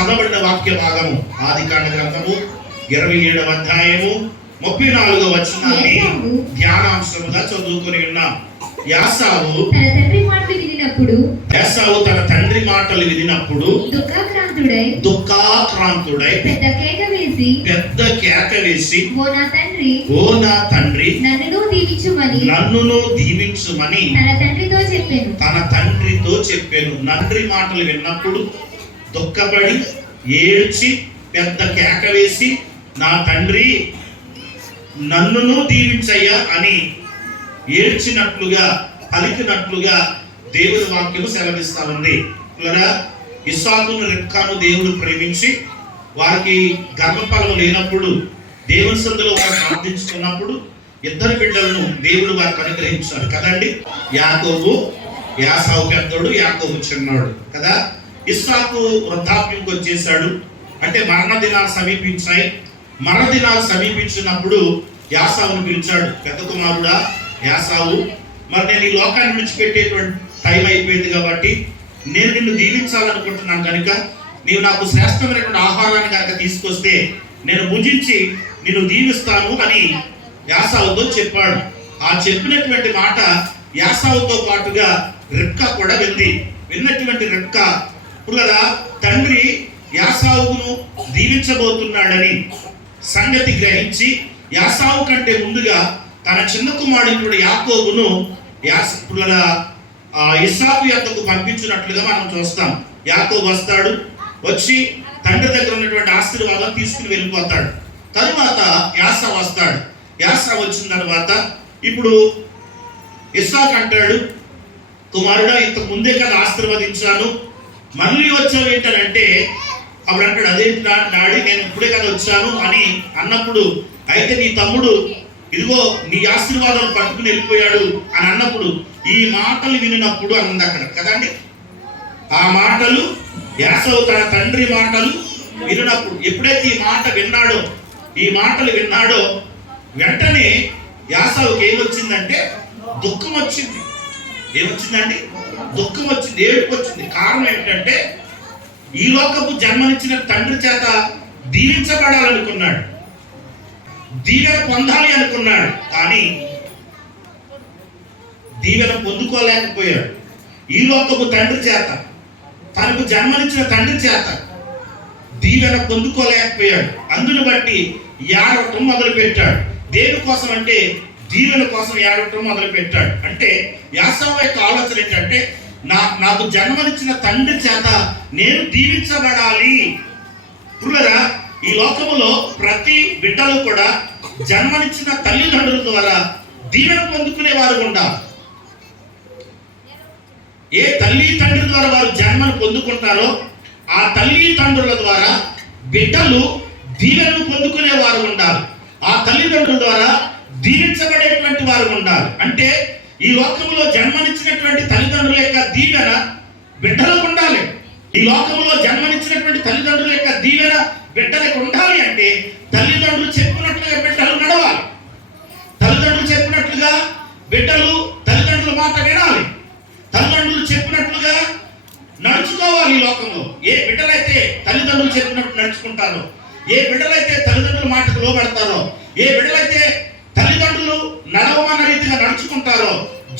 చదవబడిన వాక్య భాగము ఆదికాండ గ్రంథము 27వ అధ్యాయము 34వ వచనాన్ని ధ్యానాంశముగా చదువుకొని ఉన్నాం. యాసావు తన తండ్రి మాటలు వినినప్పుడు దుఃఖాక్రాంతుడై పెద్ద కేక వేసి ఓ నా తండ్రి నన్నును దీవించుమని తన తండ్రితో చెప్పాను. తండ్రి మాటలు విన్నప్పుడు దుఃఖపడి ఏడ్చి పెద్ద కేక వేసి నా తండ్రి నన్నును దీవించయ్యా అని ఏడ్చినట్లుగా పలికినట్లుగా దేవుని వాక్యము సెలవిస్తా ఉంది. ఇస్సాకును రెబ్కాను దేవుడు ప్రేమించి వారికి గర్భఫలం లేనప్పుడు దేవుని సందులో వారు ప్రార్థించుకున్నప్పుడు ఇద్దరు బిడ్డలను దేవుడు వారికి అనుగ్రహించాడు కదండి. యాకోబు, యాసావు పెద్దోడు, యాకోబు చిన్నాడు కదా. ఇస్సాకు వృద్ధాప్యంకి వచ్చేసాడు, అంటే మరణ దినాలు సమీపించాయి. మరణ దినాలు సమీపించినప్పుడు యాసావును పిలిచాడు, పెద్ద కుమారుడా యాసావు, మరి నేను ఈ లోకాన్ని విడిచిపెట్టేటువంటి టైం అయిపోయింది కాబట్టి నేను నిన్ను దీవించాలనుకుంటున్నాను కనుక నీవు నాకు శ్రేష్టమైనటువంటి ఆహారాన్ని కనుక తీసుకొస్తే నేను భుజించి నిన్ను దీవిస్తాను అని యాసావుతో చెప్పాడు. ఆ చెప్పినటువంటి మాట యాసావుతో పాటుగా రెబ్కా కూడా విన్నటువంటి రెబ్కా తండ్రి యాసావును దీవించబోతున్నాడని సంగతి గ్రహించి యాసావు కంటే ముందుగా తన చిన్న కుమారుడు యాకోబును ఇస్సాకు యొద్దకు పంపించినట్లుగా మనం చూస్తాం. యాకోబు వస్తాడు, వచ్చి తండ్రి దగ్గర ఉన్నటువంటి ఆశీర్వాదం తీసుకుని వెళ్ళిపోతాడు. తరువాత యాసావు వస్తాడు. యాసావు వచ్చిన తర్వాత ఇప్పుడు ఇస్సాకు అంటాడు, కుమారుడా ఇంతకు ముందే కదా ఆశీర్వదించాను, మళ్ళీ వచ్చావు ఏంటనంటే అప్పుడు అంటాడు, అదేంటి డాడీ నేను ఇప్పుడే కదా వచ్చాను అని అన్నప్పుడు, అయితే నీ తమ్ముడు ఇదిగో నీ ఆశీర్వాదాలు పట్టుకుని వెళ్ళిపోయాడు అని అన్నప్పుడు ఈ మాటలు వినినప్పుడు అన్నది అక్కడ కదండి. ఆ మాటలు యాసావు తన తండ్రి మాటలు వినినప్పుడు ఎప్పుడైతే ఈ మాటలు విన్నాడో వెంటనే యాసావుకి ఏమొచ్చిందంటే దుఃఖం వచ్చింది. ఏమొచ్చిందండి? దుఃఖం వచ్చింది, ఏడుపు వచ్చింది. కారణం ఏంటంటే ఈ లోకపు జన్మనిచ్చిన తండ్రి చేత దీవించబడాలనుకున్నాడు, దీవెన పొందాలి అనుకున్నాడు, కానీ దీవెన పొందుకోలేకపోయాడు. ఈ లోకపు తండ్రి చేత, తనకు జన్మనిచ్చిన తండ్రి చేత దీవెన పొందుకోలేకపోయాడు. అందును బట్టి ఏడవటం మొదలు పెట్టాడు. దేనికోసం అంటే దీవెన కోసం ఏడవటం మొదలు పెట్టాడు. అంటే యాసావు యొక్క ఆలోచన ఏంటంటే నాకు జన్మనిచ్చిన తండ్రి చేత నేను దీవించబడాలి. ఈ లోకములో ప్రతి బిడ్డలు కూడా జన్మనిచ్చిన తల్లిదండ్రుల ద్వారా దీవెన పొందుకునే వారు ఉండాలి. ఏ తల్లి తండ్రి ద్వారా వారు జన్మను పొందుకుంటారో ఆ తల్లి తండ్రుల ద్వారా బిడ్డలు దీవెనను పొందుకునే వారు ఉండాలి. ఆ తల్లిదండ్రుల ద్వారా దీవించబడేటువంటి వారు ఉండాలి. అంటే ఈ లోకంలో జన్మనిచ్చినటువంటి తల్లిదండ్రుల యొక్క దీవెన బిడ్డలకు ఉండాలి. ఈ లోకంలో జన్మనిచ్చినటువంటి తల్లిదండ్రుల యొక్క దీవెన బిడ్డలకు ఉండాలి అంటే తల్లిదండ్రులు చెప్పినట్లుగా బిడ్డలు నడవాలి. తల్లిదండ్రులు చెప్పినట్లుగా బిడ్డలు తల్లిదండ్రుల మాట వినాలి. తల్లిదండ్రులు చెప్పినట్లుగా నడుచుకోవాలి. ఈ లోకంలో ఏ బిడ్డలైతే తల్లిదండ్రులు చెప్పినట్టు నడుచుకుంటారో, ఏ బిడ్డలైతే తల్లిదండ్రుల మాటకు లోబడతారో, ఏ బిడ్డలైతే తల్లిదండ్రులు నడవమన్న రీతిగా నడుచుకుంటారో,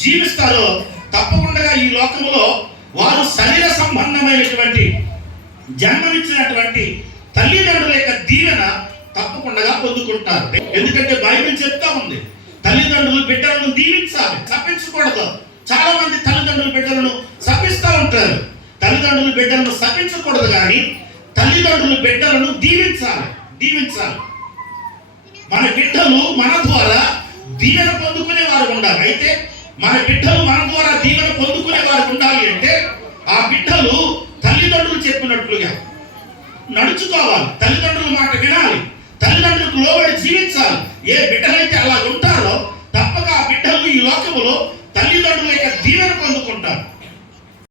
జీవిస్తారో, తప్పకుండా ఈ లోకంలో వారు శరీర సంబంధమైనటువంటి జన్మనిచ్చినటువంటి తల్లిదండ్రుల యొక్క దీవెన తప్పకుండా పొందుకుంటారు. ఎందుకంటే బైబిల్ చెప్తా ఉంది, తల్లిదండ్రులు బిడ్డలను దీవించాలి, శపించకూడదు. చాలా మంది తల్లిదండ్రులు బిడ్డలను శపిస్తూ ఉంటారు. తల్లిదండ్రులు బిడ్డలను శపించకూడదు, కానీ తల్లిదండ్రులు బిడ్డలను దీవించాలి. మన బిడ్డలు మన ద్వారా దీవెన పొందుకునే వారు ఉండాలి. అయితే మన బిడ్డలు మన ద్వారా దీవెన పొందుకునే వారు ఉండాలి అంటే ఆ బిడ్డలు తల్లిదండ్రులు చెప్పినట్లుగా నడుచుకోవాలి, తల్లిదండ్రుల మాట వినాలి, తల్లిదండ్రులకు లోబడి జీవించాలి. ఏ బిడ్డలైతే అలా ఉంటారు